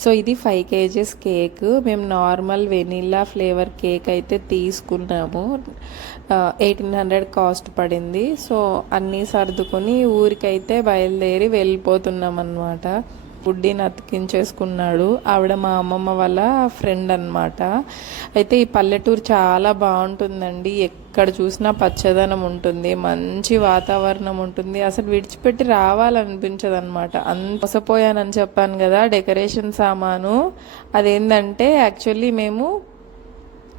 So ఇది five kgs cake. మేము normal vanilla flavour cake అయితే తీసుకున్నాము. ఎయిటీన్ హండ్రెడ్ కాస్ట్ పడింది. సో అన్నీ సర్దుకొని ఊరికైతే బయలుదేరి వెళ్ళిపోతున్నాం అన్నమాట బుడ్డిని అతికించేసుకున్నాడు ఆవిడ మా అమ్మమ్మ వాళ్ళ ఫ్రెండ్ అనమాట అయితే ఈ పల్లెటూరు చాలా బాగుంటుందండి. ఎక్కడ చూసినా పచ్చదనం ఉంటుంది మంచి వాతావరణం ఉంటుంది. అసలు విడిచిపెట్టి రావాలనిపించదు అనమాట అంత మోసపోయానని చెప్పాను కదా డెకరేషన్ సామాను. అదేంటంటే యాక్చువల్లీ మేము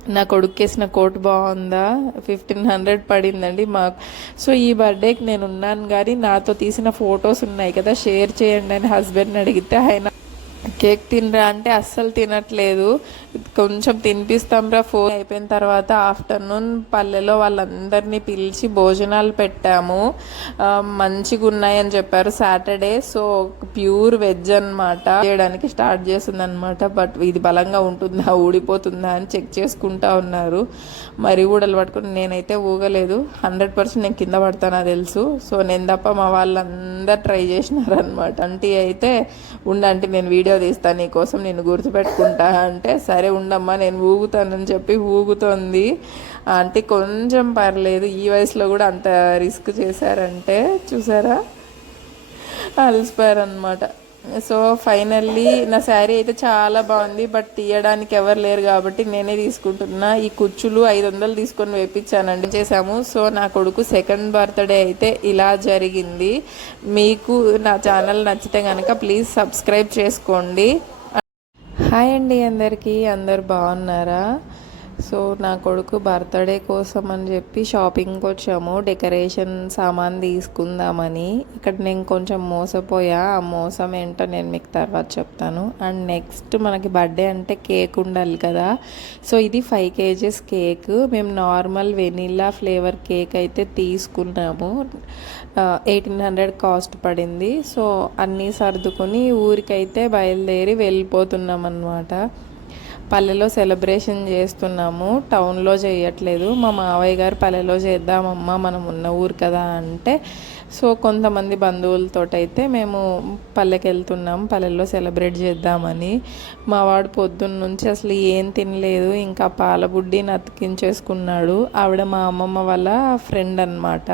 నా కొడుక్కేసిన కోట్ బాగుందా? ఫిఫ్టీన్ హండ్రెడ్ పడిందండి మాకు. సో ఈ బర్త్డేకి నేను ఉన్నాను కానీ నాతో తీసిన ఫొటోస్ ఉన్నాయి కదా షేర్ చేయండి అని హస్బెండ్ని అడిగితే ఆయన కేక్ తినరా అంటే అస్సలు తినట్లేదు. కొంచెం తినిపిస్తాంరా ఫోన్ అయిపోయిన తర్వాత ఆఫ్టర్నూన్ పల్లెలో వాళ్ళందరినీ పిలిచి భోజనాలు పెట్టాము. మంచిగా ఉన్నాయని చెప్పారు సాటర్డే. సో ప్యూర్ వెజ్ అనమాట చేయడానికి స్టార్ట్ చేస్తుంది అనమాట బట్ ఇది బలంగా ఉంటుందా ఊడిపోతుందా అని చెక్ చేసుకుంటా ఉన్నారు. మరి ఊడలు పట్టుకుని నేనైతే ఊగలేదు. హండ్రెడ్ పర్సెంట్ నేను కింద పడతానా తెలుసు. సో నేను తప్ప మా వాళ్ళందరూ ట్రై చేసినారనమాట అంటే అయితే ఉండంటే నేను వీడియో తీస్తాను నీకోసం నేను గుర్తుపెట్టుకుంటా అంటే సరే ఉండమ్మా నేను ఊగుతానని చెప్పి ఊగుతోంది. అంటే కొంచెం పర్లేదు ఈ వయసులో కూడా అంత రిస్క్ చేశారంటే చూసారా? అలసిపోయారనమాట సో ఫైనల్లీ నా శారీ అయితే చాలా బాగుంది బట్ తీయడానికి ఎవరు లేరు కాబట్టి నేనే తీసుకుంటున్నా. ఈ కుచ్చులు ఐదు వందలు తీసుకొని వేపించానండి. చేసాము సో నా కొడుకు సెకండ్ బర్త్డే అయితే ఇలా జరిగింది. మీకు నా ఛానల్ నచ్చితే కనుక ప్లీజ్ సబ్స్క్రైబ్ చేసుకోండి. హాయ్ అండి అందరికీ. అందరు బాగున్నారా? సో నా కొడుకు బర్త్డే కోసం అని చెప్పి షాపింగ్కి వచ్చాము. డెకరేషన్ సామాన్ తీసుకుందామని. ఇక్కడ నేను కొంచెం మోసపోయా. ఆ మోసం ఏంటో నేను మీకు తర్వాత చెప్తాను. అండ్ నెక్స్ట్ మనకి బర్త్డే అంటే కేక్ ఉండాలి కదా. సో ఇది ఫైవ్ కేజెస్ కేక్. మేము నార్మల్ వెనిలా ఫ్లేవర్ కేక్ అయితే తీసుకున్నాము. ఎయిటీన్ హండ్రెడ్ కాస్ట్ పడింది. సో అన్నీ సర్దుకొని ఊరికైతే బయలుదేరి వెళ్ళిపోతున్నాం అన్నమాట పల్లెలో సెలబ్రేషన్ చేస్తున్నాము. టౌన్లో చేయట్లేదు. మా మావయ్య గారు పల్లెలో చేద్దామమ్మా మనం ఉన్న ఊరు కదా అంటే. సో కొంతమంది బంధువులతో అయితే మేము పల్లెకి వెళ్తున్నాం పల్లెల్లో సెలబ్రేట్ చేద్దామని. మా వాడు పొద్దున్న నుంచి అసలు ఏం తినలేదు. ఇంకా పాలబుడ్డి నతికించేసుకున్నాడు. అతికించేసుకున్నాడు ఆవిడ మా అమ్మమ్మ వాళ్ళ ఫ్రెండ్ అనమాట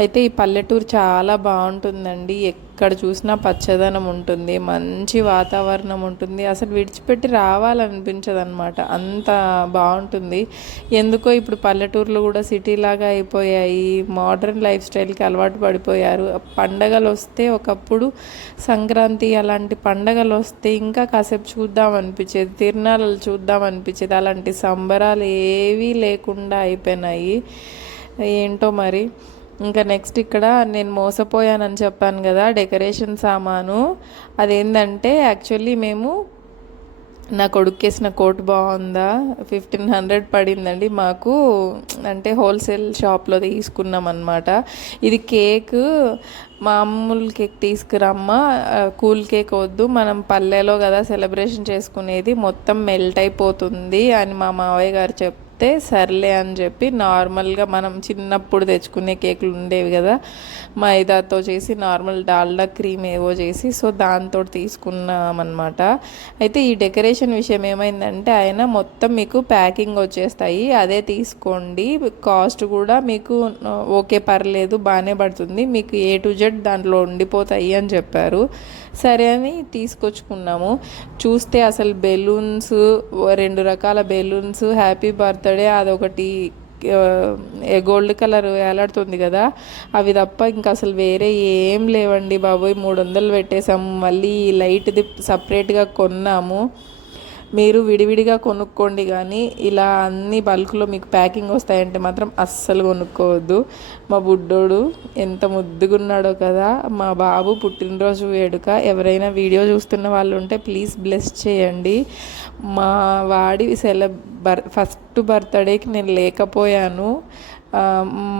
అయితే ఈ పల్లెటూరు చాలా బాగుంటుందండి. ఎక్కడ చూసినా పచ్చదనం ఉంటుంది మంచి వాతావరణం ఉంటుంది. అసలు విడిచిపెట్టి రావాలనిపించదు అనమాట అంత బాగుంటుంది. ఎందుకో ఇప్పుడు పల్లెటూర్లు కూడా సిటీ లాగా అయిపోయాయి. మోడర్న్ లైఫ్ స్టైల్కి అలవాటు పడిపోయారు. పండగలు వస్తే ఒకప్పుడు సంక్రాంతి అలాంటి పండగలు వస్తే ఇంకా కాసేపు చూద్దాం అనిపించేది తిరునాళ్ళు చూద్దాం అనిపించేది. అలాంటి సంబరాలు ఏవీ లేకుండా అయిపోయినాయి. ఏంటో మరి? ఇంకా నెక్స్ట్ ఇక్కడ నేను మోసపోయానని చెప్పాను కదా డెకరేషన్ సామాను. అదేంటంటే యాక్చువల్లీ మేము నా కొడుకేసిన కోట్ బాగుందా? ఫిఫ్టీన్ హండ్రెడ్ పడిందండి. మాకు అంటే హోల్సేల్ షాప్లో తీసుకున్నాం అనమాట ఇది కేక్ మామూలు కేక్ తీసుకురమ్మా. కూల్ కేక్ వద్దు. మనం పల్లెలో కదా సెలబ్రేషన్ చేసుకునేది మొత్తం మెల్ట్ అయిపోతుంది అని మా మావయ్య గారు చెప్తే సర్లే అని చెప్పి నార్మల్గా మనం చిన్నప్పుడు తెచ్చుకునే కేకులు ఉండేవి కదా మైదాతో చేసి నార్మల్ డాల్డా క్రీమ్ ఏవో చేసి సో దాంతో తీసుకున్నామన్నమాట. అయితే ఈ డెకరేషన్ విషయం ఏమైందంటే ఆయన మొత్తం మీకు ప్యాకింగ్ వచ్చేస్తాయి అదే తీసుకోండి కాస్ట్ కూడా మీకు ఓకే పర్లేదు బాగానే పడుతుంది మీకు ఏ టు జెడ్ దాంట్లో ఉండిపోతాయి అని చెప్పారు. సరే అని తీసుకొచ్చుకున్నాము. చూస్తే అసలు బెలూన్స్ రెండు రకాల బెలూన్స్ హ్యాపీ బర్త్ బర్త్డే అదొకటి గోల్డ్ కలర్ వేలాడుతుంది కదా అవి తప్ప ఇంకా అసలు వేరే ఏం లేవండి బాబోయ్. మూడు వందలు పెట్టేసాము మళ్ళీ లైట్ది సపరేట్గా కొన్నాము. మీరు విడివిడిగా కొనుక్కోండి కానీ ఇలా అన్ని బల్క్లో మీకు ప్యాకింగ్ వస్తాయంటే మాత్రం అస్సలు కొనుక్కోవద్దు. మా బుడ్డోడు ఎంత ముద్దుగున్నాడో కదా మా బాబు పుట్టినరోజు వేడుక. ఎవరైనా వీడియో చూస్తున్న వాళ్ళు ఉంటే ప్లీజ్ బ్లెస్ చేయండి. మా వాడి సెలబ్ బర్ ఫస్ట్ బర్త్డేకి నేను లేకపోయాను.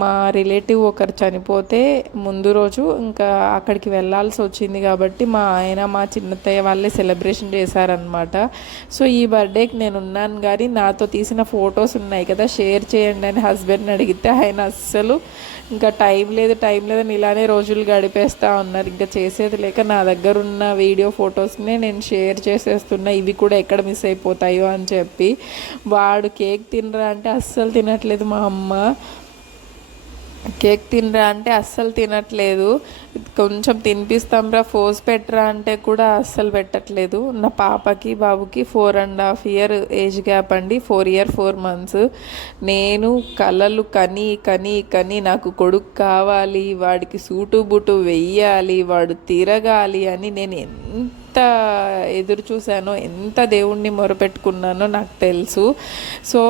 మా రిలేటివ్ ఒకరు చనిపోతే ముందు రోజు ఇంకా అక్కడికి వెళ్ళాల్సి వచ్చింది కాబట్టి మా ఆయన మా చిన్నత్తయ్య వాళ్ళే సెలబ్రేషన్ చేశారనమాట సో ఈ బర్త్డేకి నేను ఉన్నాను కానీ నాతో తీసిన ఫొటోస్ ఉన్నాయి కదా షేర్ చేయండి అని హస్బెండ్ని అడిగితే ఆయన అస్సలు ఇంకా టైం లేదు టైం లేదని ఇలానే రోజులు గడిపేస్తూ ఉన్నారు. ఇంకా చేసేది లేక నా దగ్గర ఉన్న వీడియో ఫొటోస్నే నేను షేర్ చేసేస్తున్నా. ఇవి కూడా ఎక్కడ మిస్ అయిపోతాయో అని చెప్పి. వాడు కేక్ తినరా అంటే అస్సలు తినట్లేదు మా అమ్మ. కేక్ తినరా అంటే అస్సలు తినట్లేదు. కొంచెం తినిపిస్తాంరా ఫోర్స్ పెట్టరా అంటే కూడా అస్సలు పెట్టట్లేదు. నా పాపకి బాబుకి four and half year age gap అండి. ఫోర్ ఇయర్ ఫోర్ మంత్స్ నేను కలలు కని కని కని నాకు కొడుకు కావాలి వాడికి సూటు బుటు వెయ్యాలి వాడు తిరగాలి అని నేను ఎంత ఎదురు చూశానో ఎంత దేవుణ్ణి మొరపెట్టుకున్నానో నాకు తెలుసు. సో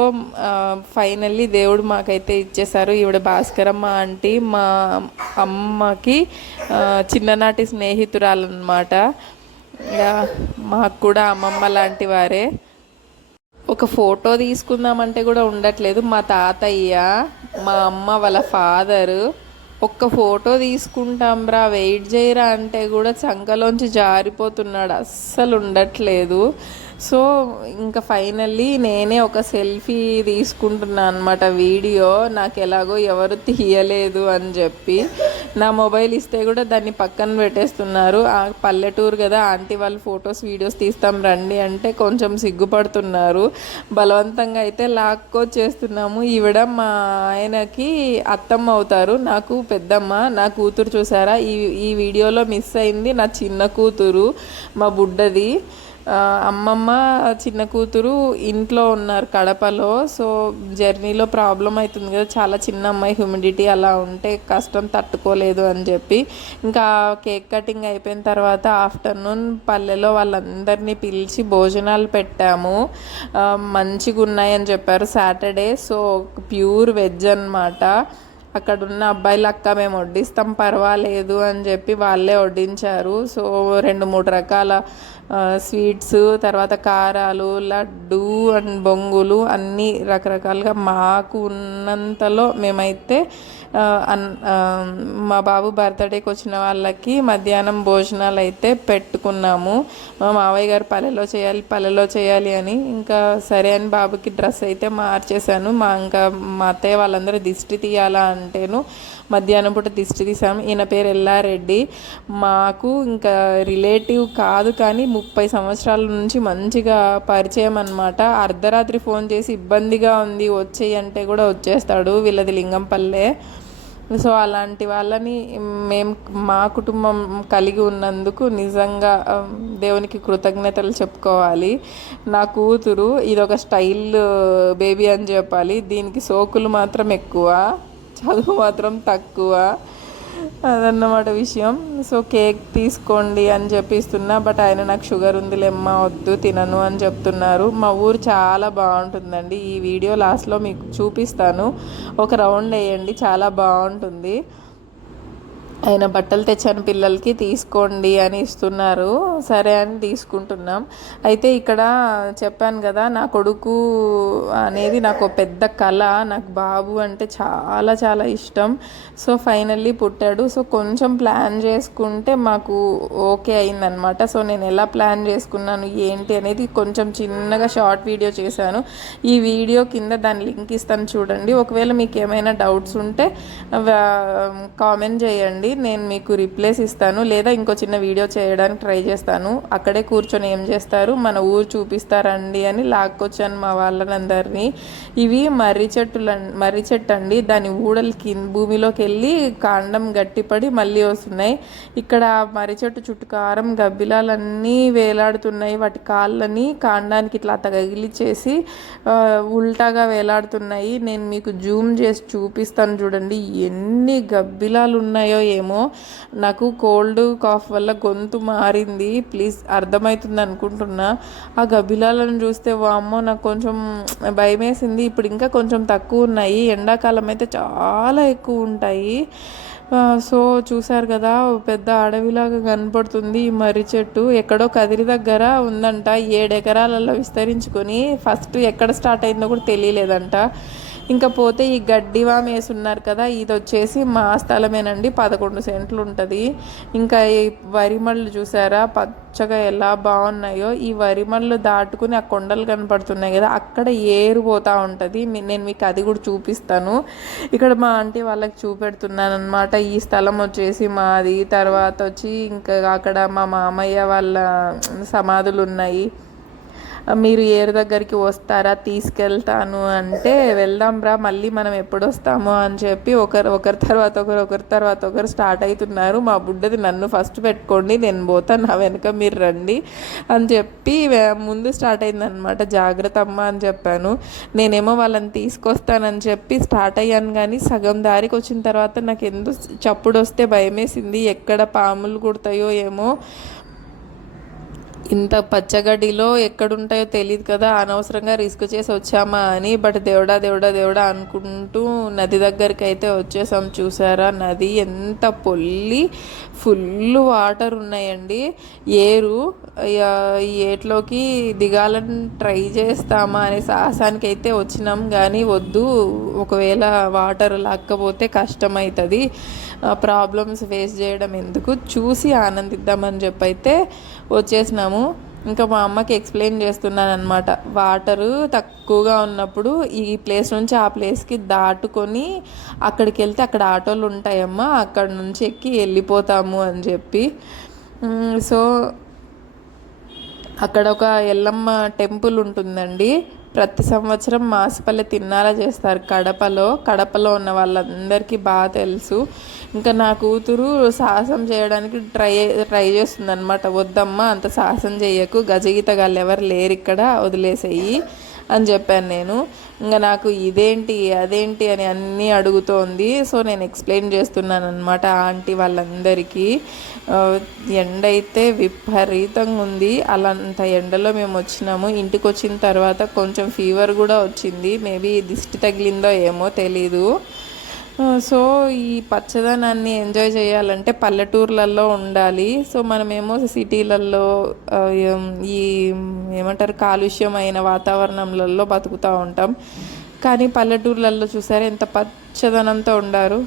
ఫైనల్లీ దేవుడు మాకైతే ఇచ్చేశారు. ఈవిడ భాస్కరమ్మ ఆంటీ మా అమ్మకి చిన్ననాటి స్నేహితురాలన్నమాట. మాకు కూడా అమ్మమ్మ లాంటి వారే. ఒక ఫోటో తీసుకుందామంటే కూడా ఉండట్లేదు. మా తాతయ్య మా అమ్మ వాళ్ళ ఫాదరు. ఒక్క ఫోటో తీసుకుంటాం రా వెయిట్ చేయరా అంటే కూడా చంకలోంచి జారిపోతున్నాడు. అస్సలు ఉండట్లేదు. సో ఇంకా ఫైనల్లీ నేనే ఒక సెల్ఫీ తీసుకుంటున్నాను అనమాట వీడియో. నాకు ఎలాగో ఎవరు తీయలేదు అని చెప్పి. నా మొబైల్ ఇస్తే కూడా దాన్ని పక్కన పెట్టేస్తున్నారు. ఆ పల్లెటూరు కదా ఆంటీ వాళ్ళు ఫొటోస్ వీడియోస్ తీస్తాం రండి అంటే కొంచెం సిగ్గుపడుతున్నారు. బలవంతంగా అయితే లాక్కొచ్చేస్తున్నాము. ఈవిడ మా ఆయనకి అత్తమ్మ అవుతారు. నాకు పెద్దమ్మ నా కూతురు చూసారా? ఈ ఈ వీడియోలో మిస్ అయింది నా చిన్న కూతురు మా బుడ్డది. అమ్మమ్మ చిన్న కూతురు ఇంట్లో ఉన్నారు కడపలో. సో జర్నీలో ప్రాబ్లం అవుతుంది కదా చాలా చిన్న అమ్మాయి హ్యూమిడిటీ అలా ఉంటే కష్టం తట్టుకోలేదు అని చెప్పి. ఇంకా కేక్ కటింగ్ అయిపోయిన తర్వాత ఆఫ్టర్నూన్ పల్లెలో వాళ్ళందరినీ పిలిచి భోజనాలు పెట్టాము. మంచిగా ఉన్నాయని చెప్పారు సాటర్డే. సో ప్యూర్ వెజ్ అన్నమాట. అక్కడ ఉన్న అబ్బాయిలు అక్క మేము వడ్డిస్తాం పర్వాలేదు అని చెప్పి వాళ్ళే వడ్డించారు. సో రెండు మూడు రకాల స్వీట్స్ తర్వాత కారాలు లడ్డు అండ్ బొంగులు అన్నీ రకరకాలుగా మాకు ఉన్నంతలో మేమైతే అన్ మా బాబు బర్త్డేకి వచ్చిన వాళ్ళకి మధ్యాహ్నం భోజనాలు అయితే పెట్టుకున్నాము. మా మావయ్య గారు పల్లెలో చేయాలి పల్లెలో చేయాలి అని. ఇంకా సరే అని బాబుకి డ్రెస్ అయితే మార్చేశాను. మా ఇంకా మా అత్తయ్య వాళ్ళందరూ దిష్టి తీయాలా అంటేను మధ్యాహ్నం పూట దిష్టి తీసాం ఈయన పేరు ఎల్లారెడ్డి. మాకు ఇంకా రిలేటివ్ కాదు కానీ ముప్పై సంవత్సరాల నుంచి మంచిగా పరిచయం అనమాట అర్ధరాత్రి ఫోన్ చేసి ఇబ్బందిగా ఉంది వచ్చేయి అంటే కూడా వచ్చేస్తాడు వీళ్ళది లింగంపల్లె. సో అలాంటి వాళ్ళని మేము మా కుటుంబం కలిగి ఉన్నందుకు నిజంగా దేవునికి కృతజ్ఞతలు చెప్పుకోవాలి. నా కూతురు ఇది ఒక స్టైల్ బేబీ అని చెప్పాలి. దీనికి సోకులు మాత్రం ఎక్కువ. చదువు మాత్రం తక్కువ. అదన్నమాట విషయం. సో కేక్ తీసుకోండి అని చెప్పిస్తున్నా బట్ ఆయన నాకు షుగర్ ఉంది లెమ్మ వద్దు తినను అని చెప్తున్నారు. మా ఊరు చాలా బాగుంటుందండి. ఈ వీడియో లాస్ట్లో మీకు చూపిస్తాను. ఒక రౌండ్ వేయండి చాలా బాగుంటుంది. ఆయన బట్టలు తెచ్చాను పిల్లలకి తీసుకోండి అని ఇస్తున్నారు. సరే అని తీసుకుంటున్నాం. అయితే ఇక్కడ చెప్పాను కదా నా కొడుకు అనేది నాకు పెద్ద కళ. నాకు బాబు అంటే చాలా చాలా ఇష్టం. సో ఫైనల్లీ పుట్టాడు. సో కొంచెం ప్లాన్ చేసుకుంటే మాకు ఓకే అయిందనమాట సో నేను ఎలా ప్లాన్ చేసుకున్నాను ఏంటి అనేది కొంచెం చిన్నగా షార్ట్ వీడియో చేశాను. ఈ వీడియో కింద దాని లింక్ ఇస్తాను చూడండి. ఒకవేళ మీకు ఏమైనా డౌట్స్ ఉంటే కామెంట్ చేయండి. నేను మీకు రిప్లేస్ ఇస్తాను లేదా ఇంకో చిన్న వీడియో చేయడానికి ట్రై చేస్తాను. అక్కడే కూర్చొని ఏం చేస్తారు? మన ఊరు చూపిస్తారండి అని లాక్కొచ్చాను మా వాళ్ళనందరినీ. ఇవి మర్రి చెట్టులు మర్రి చెట్టు అండి దాని ఊడలు కింద భూమిలోకి వెళ్ళి కాండం గట్టిపడి మళ్ళీ వస్తున్నాయి. ఇక్కడ మర్రి చెట్టు చుట్టుకారం గబ్బిలాలన్నీ వేలాడుతున్నాయి. వాటి కాళ్ళని కాండానికి ఇట్లా తగిలిచ్చేసి చేసి ఉల్టాగా వేలాడుతున్నాయి. నేను మీకు జూమ్ చేసి చూపిస్తాను చూడండి. ఎన్ని గబ్బిలాలు ఉన్నాయో ఏమో నాకు కోల్డ్ కాఫ్ వల్ల గొంతు మారింది. ప్లీజ్ అర్థమవుతుంది అనుకుంటున్నా. ఆ గబిలాలను చూస్తే వామ్మో నాకు కొంచెం భయమేసింది. ఇప్పుడు ఇంకా కొంచెం తక్కువ ఉన్నాయి. ఎండాకాలం అయితే చాలా ఎక్కువ ఉంటాయి. సో చూసారు కదా పెద్ద అడవిలాగా కనపడుతుంది ఈ మర్రి చెట్టు. ఎక్కడో కదిరి దగ్గర ఉందంట. ఏడెకరాలలో విస్తరించుకొని ఫస్ట్ ఎక్కడ స్టార్ట్ అయిందో కూడా తెలియలేదంట. ఇంకా పోతే ఈ గడ్డివామ వేసి ఉన్నారు కదా ఇది వచ్చేసి మా స్థలమేనండి. పదకొండు సెంట్లు ఉంటుంది. ఇంకా ఈ వరిమళ్ళు చూసారా? పచ్చగా ఎలా బాగున్నాయో. ఈ వరిమళ్ళు దాటుకుని ఆ కొండలు కనపడుతున్నాయి కదా అక్కడ ఏరు పోతూ ఉంటుంది. నేను మీకు అది కూడా చూపిస్తాను. ఇక్కడ మా ఆంటీ వాళ్ళకి చూపెడుతున్నాను అనమాట ఈ స్థలం వచ్చేసి మాది. తర్వాత వచ్చి ఇంకా అక్కడ మా మామయ్య వాళ్ళ సమాధులు ఉన్నాయి. మీరు ఏరు దగ్గరికి వస్తారా? తీసుకెళ్తాను అంటే వెళ్దాం రా మళ్ళీ మనం ఎప్పుడు వస్తామో అని చెప్పి ఒకరు ఒకరి తర్వాత ఒకరు ఒకరి తర్వాత ఒకరు స్టార్ట్ అవుతున్నారు మా బుడ్డది నన్ను ఫస్ట్ పెట్టుకోండి నేను పోతాను నా వెనుక మీరు రండి అని చెప్పి ముందు స్టార్ట్ అయిందనమాట జాగ్రత్త అమ్మ అని చెప్పాను. నేనేమో వాళ్ళని తీసుకొస్తానని చెప్పి స్టార్ట్ అయ్యాను కానీ సగం దారికి వచ్చిన తర్వాత నాకు ఎందుకు చప్పుడు వస్తే భయమేసింది? ఎక్కడ పాములు కుడతాయో ఏమో ఇంత పచ్చగడ్డిలో ఎక్కడుంటాయో తెలియదు కదా అనవసరంగా రిస్క్ చేసి వచ్చామా అని బట్ దేవుడా దేవుడా దేవుడా అనుకుంటూ నది దగ్గరికి అయితే వచ్చేసాం. చూసారా? నది ఎంత పొల్లి ఫుల్ వాటర్ ఉన్నాయండి. ఏరు ఏట్లోకి దిగాలని ట్రై చేస్తామా అనే సాహసానికి అయితే వచ్చినాం. కానీ వద్దు ఒకవేళ వాటర్ లాక్కపోతే కష్టమవుతుంది ప్రాబ్లమ్స్ ఫేస్ చేయడం ఎందుకు? చూసి ఆనందిద్దామని చెప్పి అయితే వచ్చేసినాము. ఇంకా మా అమ్మకి ఎక్స్ప్లెయిన్ చేస్తున్నాను అనమాట వాటరు తక్కువగా ఉన్నప్పుడు ఈ ప్లేస్ నుంచి ఆ ప్లేస్కి దాటుకొని అక్కడికి వెళ్తే అక్కడ ఆటోలు ఉంటాయమ్మా అక్కడ నుంచి ఎక్కి వెళ్ళిపోతాము అని చెప్పి. సో అక్కడ ఒక ఎల్లమ్మ టెంపుల్ ఉంటుందండి. ప్రతి సంవత్సరం మాసిపల్లె తిన్నాలా చేస్తారు. కడపలో కడపలో ఉన్న వాళ్ళందరికీ బాగా తెలుసు. ఇంకా నా కూతురు సాహసం చేయడానికి ట్రై ట్రై చేస్తుంది అనమాట వద్దమ్మా అంత సాహసం చేయకు గజగీతగాళ్ళు ఎవరు లేరు ఇక్కడ వదిలేసేయి. అని చెప్పాను నేను. ఇంకా నాకు ఇదేంటి అదేంటి అని అన్నీ అడుగుతోంది. సో నేను ఎక్స్ప్లెయిన్ చేస్తున్నాను అనమాట ఆంటీ వాళ్ళందరికీ. ఎండ అయితే విపరీతంగా ఉంది. అలాంత ఎండలో మేము వచ్చినాము. ఇంటికి వచ్చిన తర్వాత కొంచెం ఫీవర్ కూడా వచ్చింది. మేబీ దిష్టి తగిలిందో ఏమో తెలీదు. సో ఈ పచ్చదనాన్ని ఎంజాయ్ చేయాలంటే పల్లెటూర్లలో ఉండాలి. సో మనమేమో సిటీలలో ఈ ఏమంటారు కాలుష్యమైన వాతావరణంలలో బతుకుతూ ఉంటాం. కానీ పల్లెటూర్లలో చూసారు ఎంత పచ్చదనంతో ఉండారు.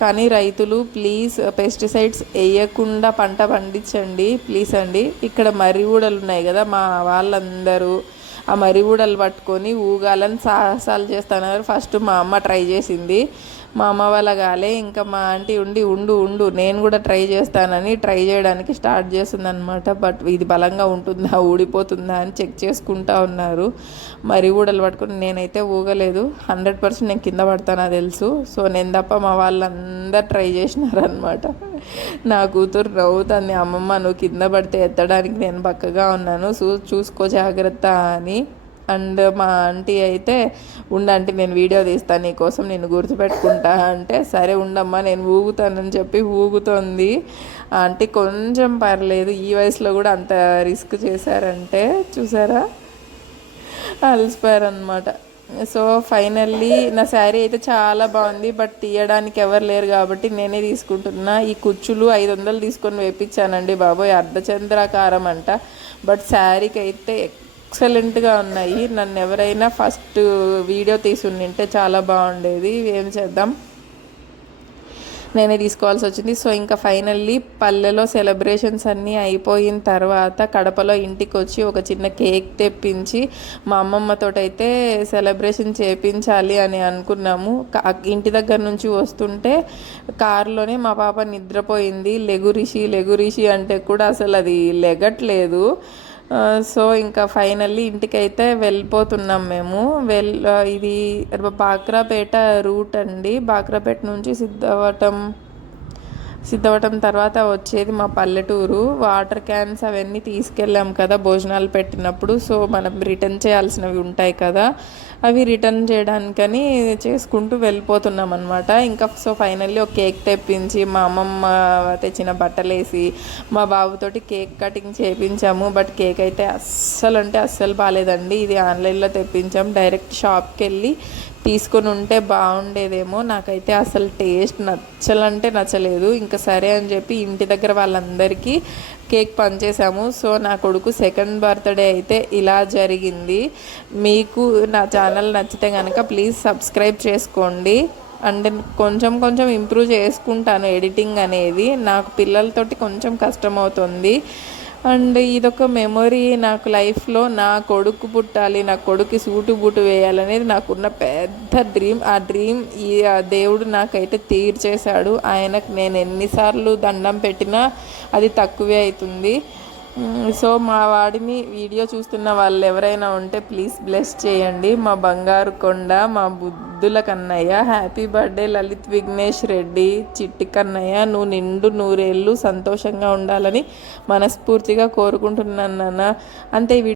కానీ రైతులు ప్లీజ్ పెస్టిసైడ్స్ వేయకుండా పంట పండించండి ప్లీజ్ అండి. ఇక్కడ మర్రి ఊడలు ఉన్నాయి కదా మా వాళ్ళందరూ ఆ మర్రి ఊడలు పట్టుకొని ఊగాలని సాహసాలు చేస్తున్నారు. ఫస్ట్ మా అమ్మ ట్రై చేసింది. మా అమ్మ వాళ్ళ కాలే ఇంకా మా ఆంటీ ఉండి ఉండు ఉండు నేను కూడా ట్రై చేస్తానని ట్రై చేయడానికి స్టార్ట్ చేస్తుంది అనమాట బట్ ఇది బలంగా ఉంటుందా ఊడిపోతుందా అని చెక్ చేసుకుంటా ఉన్నారు. మరి ఊడలు పట్టుకుని నేనైతే ఊగలేదు. హండ్రెడ్ పర్సెంట్ నేను కింద పడతానా తెలుసు. సో నేను తప్ప మా వాళ్ళందరూ ట్రై చేసినారనమాట నా కూతురు నవ్వుతుంది అమ్మమ్మ నువ్వు కింద పడితే ఎత్తడానికి నేను పక్కగా ఉన్నాను. చూ చూసుకో జాగ్రత్త అని అండ్ మా ఆంటీ అయితే ఉండంటే నేను వీడియో తీస్తాను నీకోసం నేను గుర్తుపెట్టుకుంటా. అంటే సరే ఉండమ్మా నేను ఊగుతానని చెప్పి ఊగుతోంది. ఆంటీ కొంచెం పర్లేదు ఈ వయసులో కూడా అంత రిస్క్ చేశారంటే చూసారా? అలసిపోయారనమాట సో ఫైనల్లీ నా శారీ అయితే చాలా బాగుంది బట్ తీయడానికి ఎవరు లేరు కాబట్టి నేనే తీసుకుంటున్నా. ఈ కుచ్చులు ఐదు వందలు తీసుకొని వేపించానండి బాబోయ్ అర్ధచంద్రాకారం అంట. బట్ శారీకి అయితే ఎక్సలెంట్గా ఉన్నాయి. నన్ను ఎవరైనా ఫస్ట్ వీడియో తీసి ఉండింటే చాలా బాగుండేది. ఏం చేద్దాం? నేనే తీసుకోవాల్సి వచ్చింది. సో ఇంకా ఫైనల్లీ పల్లెలో సెలబ్రేషన్స్ అన్నీ అయిపోయిన తర్వాత కడపలో ఇంటికి వచ్చి ఒక చిన్న కేక్ తెప్పించి మా అమ్మమ్మతో అయితే సెలబ్రేషన్ చేపించాలి అని అనుకున్నాము. ఇంటి దగ్గర నుంచి వస్తుంటే కారులోనే మా పాప నిద్రపోయింది. లెగురిషి లెగురిషి అంటే కూడా అసలు అది లెగట్లేదు. సో ఇంకా ఫైనల్లీ ఇంటికైతే వెళ్ళిపోతున్నాం మేము. వెల్ ఇది బాక్రాపేట రూట్ అండి. బాక్రాపేట నుంచి సిద్ధవటం సిద్ధవటం తర్వాత వచ్చేది మా పల్లెటూరు. వాటర్ క్యాన్స్ అవన్నీ తీసుకెళ్ళాం కదా భోజనాలు పెట్టినప్పుడు. సో మనం రిటర్న్ చేయాల్సినవి ఉంటాయి కదా. అవి రిటర్న్ చేయడానికని చేసుకుంటూ వెళ్ళిపోతున్నాం అనమాట ఇంకా సో ఫైనల్లీ ఒక కేక్ తెప్పించి మా అమ్మమ్మ తెచ్చిన బట్టలేసి మా బాబుతోటి కేక్ కటింగ్ చేయించాము బట్ కేక్ అయితే అస్సలు అంటే అస్సలు బాగాలేదండి. ఇది ఆన్లైన్లో తెప్పించాం. డైరెక్ట్ షాప్కి వెళ్ళి తీసుకొని ఉంటే బాగుండేదేమో. నాకైతే అసలు టేస్ట్ నచ్చలంటే నచ్చలేదు. ఇంకా సరే అని చెప్పి ఇంటి దగ్గర వాళ్ళందరికీ కేక్ పంచేసాము సో నా కొడుకు సెకండ్ బర్త్డే అయితే ఇలా జరిగింది. మీకు నా ఛానల్ నచ్చితే కనుక ప్లీజ్ సబ్స్క్రైబ్ చేసుకోండి. అండ్ కొంచెం కొంచెం ఇంప్రూవ్ చేసుకుంటాను ఎడిటింగ్ అనేది. నాకు పిల్లలతోటి కొంచెం కష్టం అవుతుంది అండ్ ఇదొక మెమొరీ నాకు లైఫ్లో నా కొడుకు పుట్టాలి నా కొడుకు సూటు బూటు వేయాలనేది నాకున్న పెద్ద డ్రీమ్. ఆ డ్రీమ్ ఈ ఆ దేవుడు నాకైతే తీర్చేశాడు. ఆయనకు నేను ఎన్నిసార్లు దండం పెట్టినా అది తక్కువే అవుతుంది. సో మా వాడిని వీడియో చూస్తున్న వాళ్ళు ఎవరైనా ఉంటే ప్లీజ్ బ్లెస్ చేయండి. మా బంగారు కొండ మా బుద్ధుల కన్నయ్య హ్యాపీ బర్త్డే లలిత్ విఘ్నేష్ రెడ్డి చిట్టి కన్నయ్య నువ్వు నిండు నూరేళ్ళు సంతోషంగా ఉండాలని మనస్ఫూర్తిగా కోరుకుంటున్నాను నాన్న. అంతే వీడియో